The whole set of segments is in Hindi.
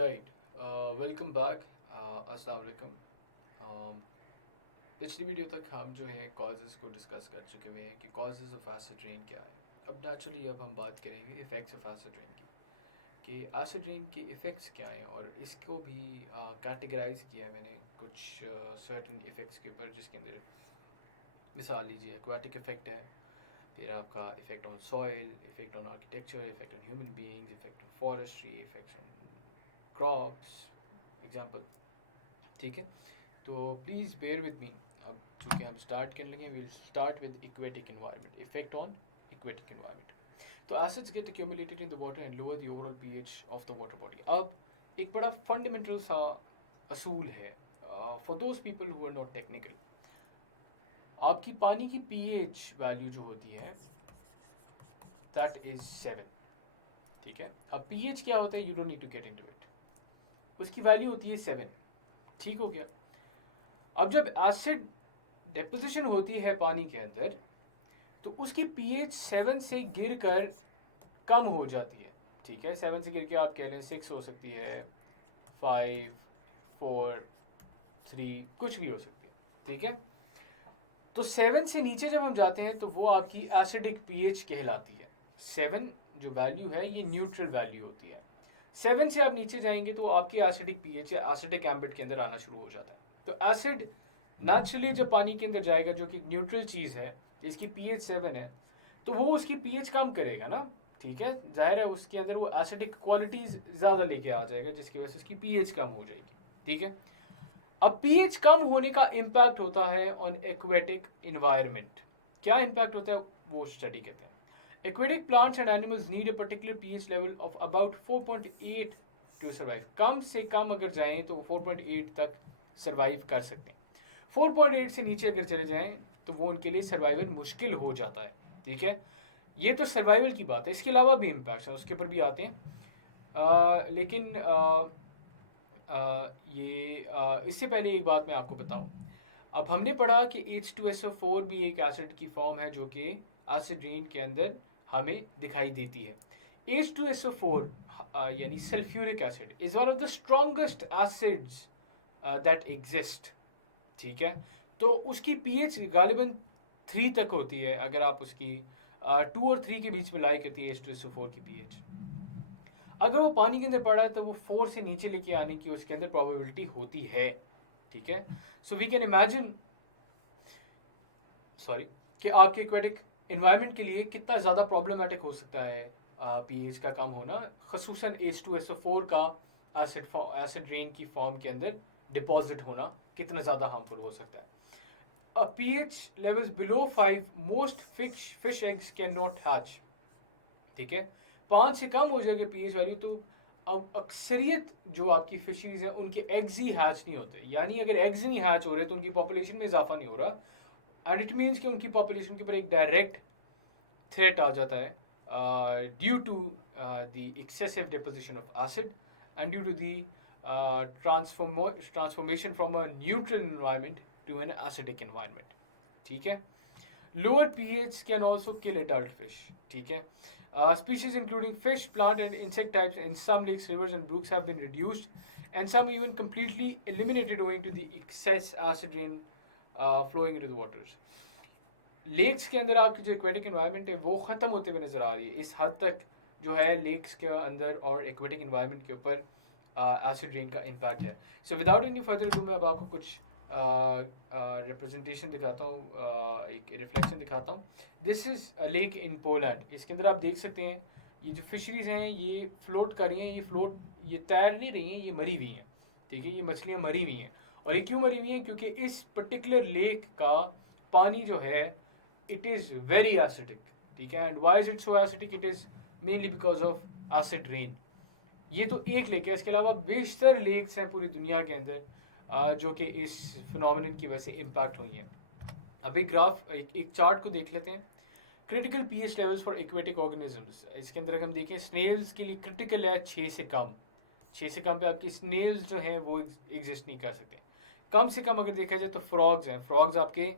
Right, welcome back. अस्सलाम वालेकुम। पिछली वीडियो तक हम जो है कॉजेज़ को डिस्कस कर चुके हुए हैं कि कॉजेज़ ऑफ एसिड रेन क्या है। अब नेचुरली अब हम बात करेंगे इफ़ेक्ट्स ऑफ एसिड रेन की, कि एसिड रेन के इफ़ेक्ट्स क्या हैं, और इसको भी कैटेगराइज किया है मैंने कुछ सर्टेन इफ़ेक्ट्स के ऊपर, जिसके अंदर मिसाल लीजिए एक्वाटिक इफ़ेक्ट है, फिर आपका effect on soil, effect on architecture, effect on human beings, effect on forestry, effects on crops example. ठीक है, तो प्लीज़ बेयर विद मी। अब चूँकि हम स्टार्ट करने लगे, will start with aquatic environment, effect on aquatic environment. तो acids get accumulated in the water and lower the overall pH of the water body. अब एक बड़ा फंडामेंटल सा असूल है for those people who are not technical. आपकी पानी की पीएच वैल्यू जो होती है दैट इज 7। ठीक है, अब पीएच क्या होता है, you don't need to get into it. उसकी वैल्यू होती है 7। ठीक हो गया। अब जब एसिड डिपोजिशन होती है पानी के अंदर, तो उसकी पीएच 7 से गिर कर कम हो जाती है। ठीक है, 7 से गिर के आप कह लें 6 हो सकती है, 5, 4, 3, कुछ भी हो सकती है। ठीक है, तो 7 से नीचे जब हम जाते हैं तो वो आपकी एसिडिक पीएच कहलाती है। 7 जो वैल्यू है ये न्यूट्रल वैल्यू होती है। 7 से आप नीचे जाएंगे तो आपकी एसिडिक पीएच या एसिडिक एम्बिट के अंदर आना शुरू हो जाता है। तो एसिड नेचुरली जब पानी के अंदर जाएगा, जो कि न्यूट्रल चीज़ है, इसकी पीएच 7 है, तो वो उसकी पीएच कम करेगा ना। ठीक है, जाहिर है उसके अंदर वो एसिडिक क्वालिटीज़ ज़्यादा लेके आ जाएगा, जिसकी वजह से उसकी पीएच कम हो जाएगी। ठीक है, अब पीएच कम होने का इम्पैक्ट होता है ऑन एक्वेटिक इन्वायरमेंट। क्या इम्पैक्ट होता है वो स्टडी कहते हैं। Aquatic plants and animals need a particular pH level of about 4.8 to survive. कम से कम अगर जाएं तो 4.8 तक सर्वाइव कर सकते हैं। 4.8 से नीचे अगर चले जाएं तो वो उनके लिए सर्वाइवल मुश्किल हो जाता है। ठीक है, ये तो सर्वाइवल की बात है, इसके अलावा भी इम्पैक्ट्स हैं, उसके ऊपर भी आते हैं। लेकिन इससे पहले एक बात मैं आपको बताऊं। अब हमने पढ़ा कि H2SO4 भी एक एसिड की फॉर्म है जो कि एसिड रेन के अंदर हमें दिखाई देती है। H2SO4 यानी sulphuric acid is one of the strongest acids that exist. ठीक है, तो उसकी पीएच गालिबन 3 तक होती है। अगर आप उसकी 2 और 3 के बीच में लाई करती है H2SO4 की पीएच। अगर वो पानी के अंदर पड़ा है तो वो 4 से नीचे लेके आने की उसके अंदर प्रोबेबिलिटी होती है। ठीक है, so we can imagine sorry कि आपके एक्वेटिक इन्वायरमेंट के लिए कितना ज़्यादा प्रॉब्लमेटिक हो सकता है पीएच का कम होना, खसूसन H2SO4 का एसिड रेन की फॉर्म के अंदर डिपॉजिट होना कितना ज़्यादा हार्मफुल हो सकता है। pH levels below 5 most fish eggs cannot hatch। ठीक है, 5 से कम हो जाएगा पीएच वैल्यू तो अब अक्सरियत जो आपकी फिशरीज हैं उनके एग्स ही हैच नहीं होते। यानी अगर एग्स नहीं हैच हो रहे तो उनकी पॉपुलेशन में इजाफा नहीं हो रहा, एंड इट मीन्स कि उनकी पॉपुलेशन के ऊपर एक डायरेक्ट थ्रेट आ जाता है due to the excessive deposition of acid and due to the transformation from a neutral environment to an acidic environment. ठीक है, lower pH can also kill adult fish। ठीक है, species including fish, plant and insect types in some lakes, rivers and brooks have been reduced and some even completely eliminated owing to the excess acid rain flowing into the waters। Lakes के अंदर आपकी जो एक्वेटिक एनवायरनमेंट है वो ख़त्म होते हुए नज़र आ रही है। इस हद तक जो है लेक्स के अंदर और एक्वेटिक एनवायरनमेंट के ऊपर एसिड रेन का इम्पैक्ट है। So without any further do मैं अब आपको कुछ रिप्रेजेंटेशन दिखाता हूँ, एक रिफ्लेक्शन दिखाता हूँ। This is a lake in Poland. इसके अंदर आप देख सकते हैं ये जो फिशरीज हैं ये फ्लोट कर रही हैं, ये तैर नहीं रही हैं, ये मरी हुई हैं। ठीक है, ये मछलियाँ मरी हुई हैं। और ये क्यों मरी हुई हैं? क्योंकि इस पर्टिकुलर लेक का पानी जो है इट इज़ वेरी एसिडिक। ठीक है, and why is it so acidic? It is mainly because of acid rain. ये तो एक लेक है, इसके अलावा बेशतर लेक्स हैं पूरी दुनिया के अंदर जो कि इस फिनोमिनन की वजह से इम्पैक्ट हुई हैं। अब एक ग्राफ एक चार्ट को देख लेते हैं। Critical pH levels for aquatic organisms. इसके अंदर अगर हम देखें स्नेल्स के लिए क्रिटिकल है 6 से कम। 6 से कम पे आपकी स्नेल्स जो हैं वो एग्जिस्ट नहीं कर सकते। कम से कम अगर देखा जाए तो फ्रॉग्स हैं, फ्रॉग्स आपके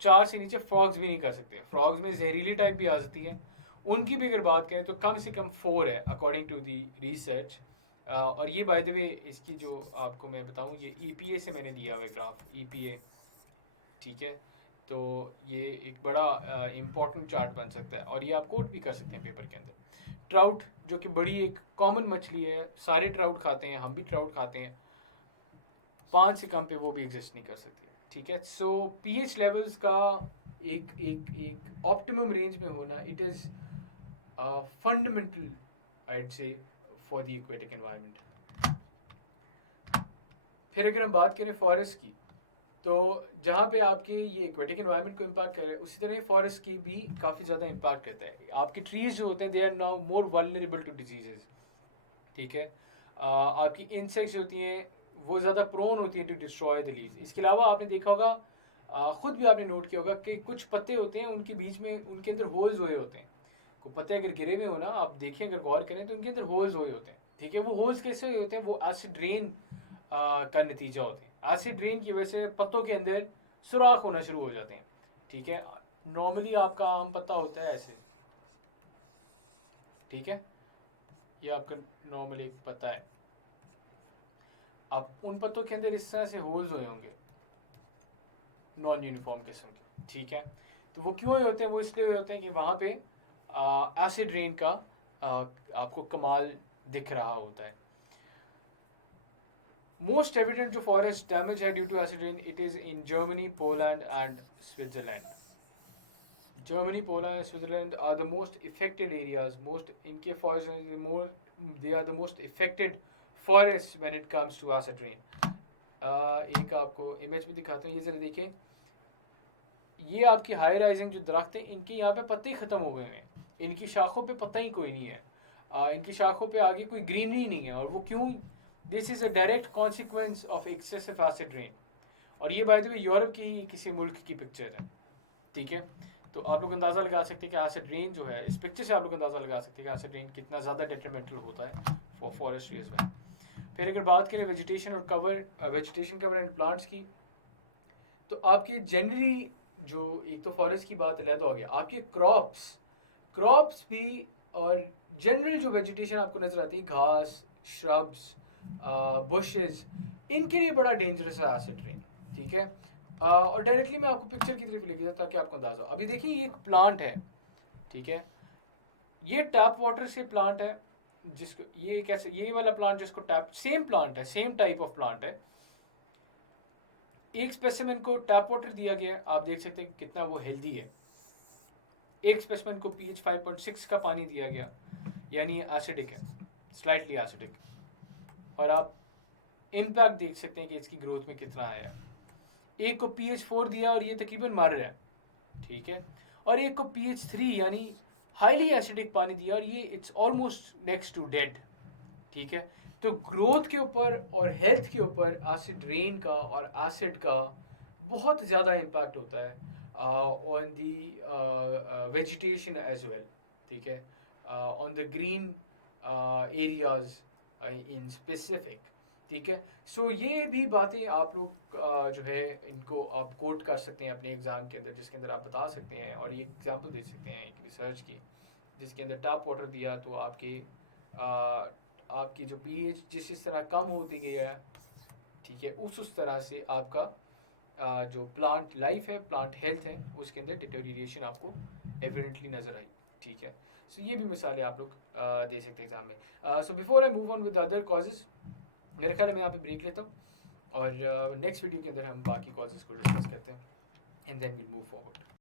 4 से नीचे फ्रॉग्स भी नहीं कर सकते। फ्रॉग्स में जहरीली टाइप भी आ जाती है, उनकी भी अगर बात करें तो कम से कम 4 है अकॉर्डिंग टू दी रिसर्च। और ये बाय द वे इसकी जो आपको मैं बताऊं, ये EPA से मैंने लिया हुआ है ग्राफ, EPA, ठीक है। तो ये एक बड़ा इम्पॉर्टेंट चार्ट बन सकता है और ये आप कोट भी कर सकते हैं पेपर के अंदर। ट्राउट जो कि बड़ी एक कॉमन मछली है, सारे ट्राउट खाते हैं, हम भी ट्राउट खाते हैं, 5 से कम पे वो भी एग्जिस्ट नहीं कर सकती, ठीक है। सो pH लेवल्स का एक एक एक ऑप्टिमम रेंज में होना, इट इज़ फंडामेंटल आईड से फॉर द एक्वेटिक एनवायरनमेंट। फिर अगर हम बात करें फॉरेस्ट की, तो जहाँ पे आपके ये एक्वेटिक एनवायरनमेंट को इम्पैक्ट करे, उसी तरह फॉरेस्ट की भी काफ़ी ज़्यादा इम्पैक्ट करता है। आपके ट्रीज जो होते हैं they are now more vulnerable to diseases, ठीक है। आपकी इंसेक्ट्स होती हैं वो ज़्यादा प्रोन होती हैं टू डिस्ट्रॉय द लीव्स। इसके अलावा आपने देखा होगा, खुद भी आपने नोट किया होगा कि कुछ पत्ते होते हैं उनके बीच में, उनके अंदर होल्स हुए होते हैं। को पत्ते अगर गिरे हुए हो ना, आप देखिए अगर गौर करें तो उनके अंदर होल्स हुए होते हैं, ठीक है। वो होल्स कैसे हुए होते हैं? वो एसिड रेन का नतीजा होते हैं। एसिड रेन की वजह से पत्तों के अंदर सुराख होना शुरू हो जाते हैं, ठीक है। नॉर्मली आपका आम पत्ता होता है ऐसे, ठीक है, ये आपका नॉर्मल एक पत्ता है। अब उन पत्तों के अंदर इस तरह से होल्स हुए होंगे नॉन यूनिफॉर्म किस्म के, ठीक है। तो वो क्यों हुए होते हैं? वो इसलिए हुए होते हैं कि वहाँ पे एसिड रेन का आपको कमाल दिख रहा होता है। मोस्ट एविडेंट जो फॉरेस्ट डैमेज है due to acid rain, it is in Germany, Poland and Switzerland. Germany, Poland, and Switzerland are the most affected areas. Most इनके forests more, they are the most affected forests when it comes to acid rain. एक आपको इमेज भी दिखाता हूँ, ये जरा देखें। ये आपकी हाई राइजिंग जो दरख्त हैं, इनके यहाँ पे पत्ते ही ख़त्म हो गए हैं, इनकी शाखों पे पत्ता ही कोई नहीं है, इनकी शाखों पे आगे कोई ग्रीनरी नहीं है। और वो क्यों? This is a direct consequence of excessive acid rain. और ये बाय द वे यूरोप की किसी मुल्क की पिक्चर है, ठीक है। तो आप लोग अंदाज़ा लगा सकते हैं कि एसिड रेन जो है, इस पिक्चर से आप लोग अंदाज़ा लगा सकते हैं कि एसिड रेन कितना ज़्यादा डेट्रीमेंटल होता है फॉर फॉरेस्ट्री एज वेल। फिर अगर बात करें वेजिटेशन और cover, vegetation cover and plants की, तो आपके जनरली जो, एक तो फॉरेस्ट की बात अलग हो गया, आपके क्रॉप्स भी और जनरल जो वेजिटेशन आपको नज़र आती है, घास, श्रब्स, बुशेस, इनके लिए बड़ा डेंजरस है एसिड रेन, ठीक है। और डायरेक्टली मैं आपको पिक्चर की तरफ लेके जाता ताकि आपको अंदाजा हो। अभी देखिए ये एक प्लांट है, ठीक है, ये टैप वाटर से प्लांट है, जिसको ये कैसे, ये वाला प्लांट जिसको टैप, सेम प्लांट है, सेम टाइप ऑफ प्लांट है। एक स्पेसिमेन को टैप वाटर दिया गया है, आप देख सकते हैं कितना वो हेल्दी है। एक स्पेसिमेन को pH 5.6 का पानी दिया गया, यानी एसिडिक है, स्लाइटली एसिडिक। और आप इम्पैक्ट देख सकते हैं कि इसकी ग्रोथ में कितना आया। एक को pH 4 दिया और ये तकरीबन मर रहा है, ठीक है। और एक को pH 3 यानी हाईली एसिडिक पानी दिया और ये it's almost next to dead, ठीक है। तो ग्रोथ के ऊपर और हेल्थ के ऊपर एसिड रेन का और एसिड का बहुत ज़्यादा इम्पैक्ट होता है on the vegetation as well, ठीक है, on the green areas in specific, ठीक है। सो ये भी बातें आप लोग जो है इनको आप कोट कर सकते हैं अपने एग्ज़ाम के अंदर, जिसके अंदर आप बता सकते हैं और ये एग्जांपल दे सकते हैं एक रिसर्च की, जिसके अंदर टैप वाटर दिया तो आपकी जो pH जिस तरह कम होती गई है, ठीक है, उस तरह से आपका जो प्लांट लाइफ है, प्लांट हेल्थ है, उसके अंदर डिटेरियोरेशन आपको एविडेंटली नज़र आई, ठीक है। सो ये भी मिसालें आप लोग दे सकते हैं एग्जाम में। So before I move on with other causes, मेरे ख्याल में यहाँ पे ब्रेक लेता हूँ और नेक्स्ट वीडियो के अंदर हम बाकी कॉजेज़ को डिस्कस करते हैं and then will move forward.